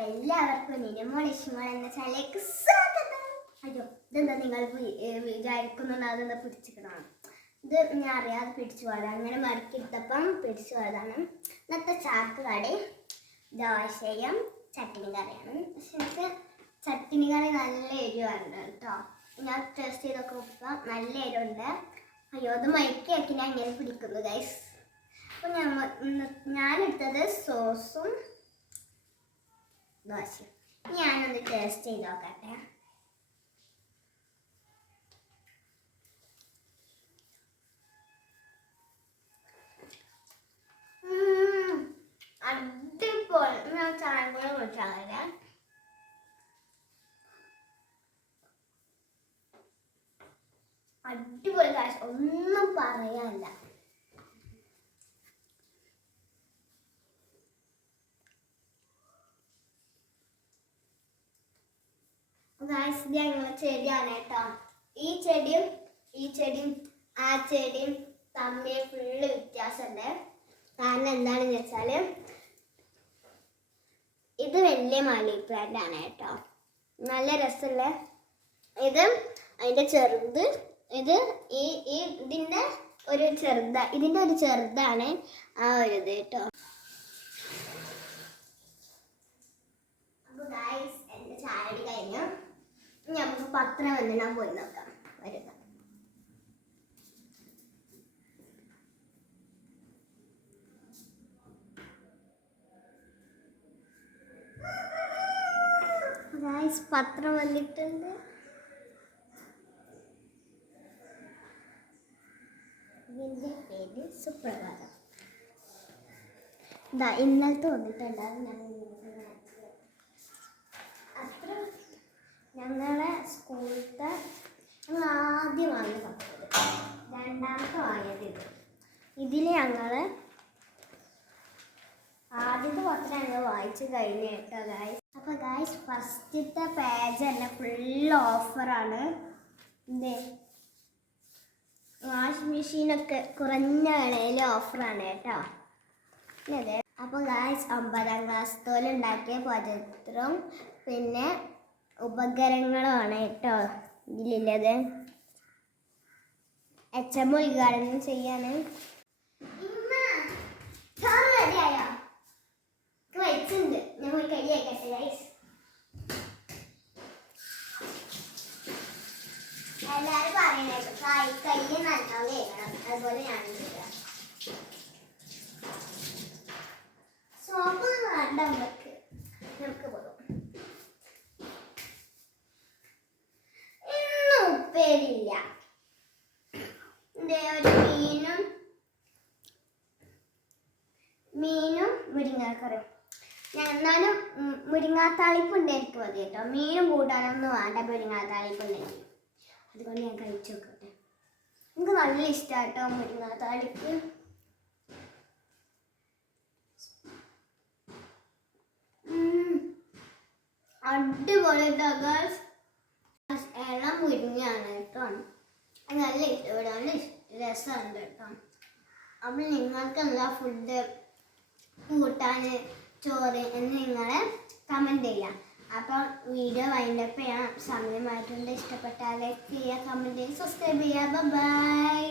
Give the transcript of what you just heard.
അപ്പൊ എല്ലാവർക്കും നിരമോൾ ഇഷ്മോൾ എന്ന ചാനലിലേക്ക് സ്വാഗതം. അയ്യോ ഇതെന്താ നിങ്ങൾ വി- ഏ, വിചാരിക്കുന്നുണ്ട്? അതെന്താ പിടിച്ചിക്കണമാണ് ഇത് ഞാൻ അറിയാതെ പിടിച്ചു പോയതാണ്. അങ്ങനെ മടക്കിയെടുത്തപ്പം പിടിച്ചു പോയതാണ്. ഇന്നത്തെ ചാക്ക് കടി ദോശയും ചട്ടിനി കറിയാണ്. പക്ഷെ ചട്ടിനി കറി നല്ല എരിവാണ് കേട്ടോ. ഞാൻ ടേസ്റ്റ് ചെയ്തൊക്കെ നോക്കുക നല്ല എരിവുണ്ട്. അയ്യോ അത് മയക്കി ആക്കി ഞാൻ ഇങ്ങനെ പിടിക്കുന്നു ഗൈസ് അപ്പം ഞാൻ ഞാനെടുത്തത് സോസും ദോശയും ഞാനൊന്ന് ടേസ്റ്റ് ചെയ്ത് നോക്കട്ടെ ഉം, അടിപൊളി ഞാൻ ചായ കൂടെ കുടിച്ചാൽ അടിപൊളി കാശ് ഒന്നും പറയാനില്ല ഗായ്സ് ചെടിയാണ് കേട്ടോ. ഈ ചെടിയും ഈ ചെടിയും ആ ചെടിയും തമ്മിൽ ഫുള്ള് വ്യത്യാസമുണ്ട്. കാരണം എന്താണെന്ന് വെച്ചാൽ ഇത് വലിയ മണി പ്ലാന്റ് ആണ് കേട്ടോ. നല്ല രസമുള്ള ഇത് അതിന്റെ ചെറുത് ഇത് ഈ ഈ ഇതിന്റെ ഒരു ചെറുത ഇതിന്റെ ഒരു ചെറുതാണ് ആ ഒരു ഇത് കേട്ടോ. അപ്പോൾ ഗായ്സ് എന്റെ കഴിഞ്ഞു. നമുക്ക് പത്രം ഞാൻ പോയി നോക്കാം. വരുക. പത്രം വന്നിട്ടുണ്ട്. ഇതിന്റെ പേര് സുപ്രഭാതം. ഇന്നലത്തെ വന്നിട്ടുണ്ടാകും ഞാൻ ഞങ്ങളെ സ്കൂളത്തെ ഞങ്ങൾ ആദ്യം വാങ്ങിയ പത്രം രണ്ടാമത്തെ വാങ്ങിയത് ഇത്. ഇതിൽ ഞങ്ങൾ ആദ്യത്തെ പത്രം ഞങ്ങൾ വായിച്ചു കഴിഞ്ഞ കേട്ടോ ഗായ്സ് അപ്പോൾ ഗായ്സ് ഫസ്റ്റത്തെ പേജ് തന്നെ ഫുൾ ഓഫറാണ് എന്തേ? വാഷിംഗ് മെഷീനൊക്കെ കുറഞ്ഞ വിലയിൽ ഓഫറാണ് കേട്ടോ. അതെ അപ്പോൾ ഗായ്സ് ഒമ്പതാം ക്ലാസ് തോലുണ്ടാക്കിയ പചത്രം പിന്നെ ഉപകരണങ്ങളുമാണ് കേട്ടോ ഇതിലുള്ളത്. എച്ച് എം ഉദ്ഘാടനം ഗൈസ് എല്ലാരും പറയണേ കൈ കൈ കേൾക്കണം അതുപോലെ ഞാൻ ചെയ്യാം സോപ്പ് വേണ്ട നമുക്ക് നമുക്ക് പോകും ഇന്ന് ഉപ്പേരില്ല ദേ ഒരു മീനും മീനും മുരിങ്ങാക്കറിയും. ഞാൻ എന്നാലും മുരിങ്ങാത്താളിപ്പ് ഉണ്ടായിരിക്കും മതി കേട്ടോ. മീനും കൂട്ടാനൊന്നും വേണ്ട മുരിങ്ങാത്താളിപ്പ് ഉണ്ടെങ്കിൽ അതുകൊണ്ട് ഞാൻ കഴിച്ചു നോക്കട്ടെ. എനിക്ക് നല്ല ഇഷ്ടമാണ് കേട്ടോ മുരിങ്ങാത്താളിപ്പ്. അടിപൊളി ഇളം മുരിങ്ങയാണ് കേട്ടോ. നല്ല ഇഷ്ടപ്പെടാൻ രസമുണ്ട് കേട്ടോ. അപ്പം നിങ്ങൾക്ക് എന്താ ഫുഡ് കൂട്ടാൻ ചോറ് എന്ന് നിങ്ങൾ കമന്റ് ചെയ്യാം. അപ്പം വീഡിയോ വൈൻഡപ്പ് ചെയ്യാൻ സമയമായിട്ടുണ്ട്. ഇഷ്ടപ്പെട്ടാൽ ലൈക്ക് ചെയ്യുക കമന്റ് ചെയ്യുക സബ്സ്ക്രൈബ് ചെയ്യുക. ബൈ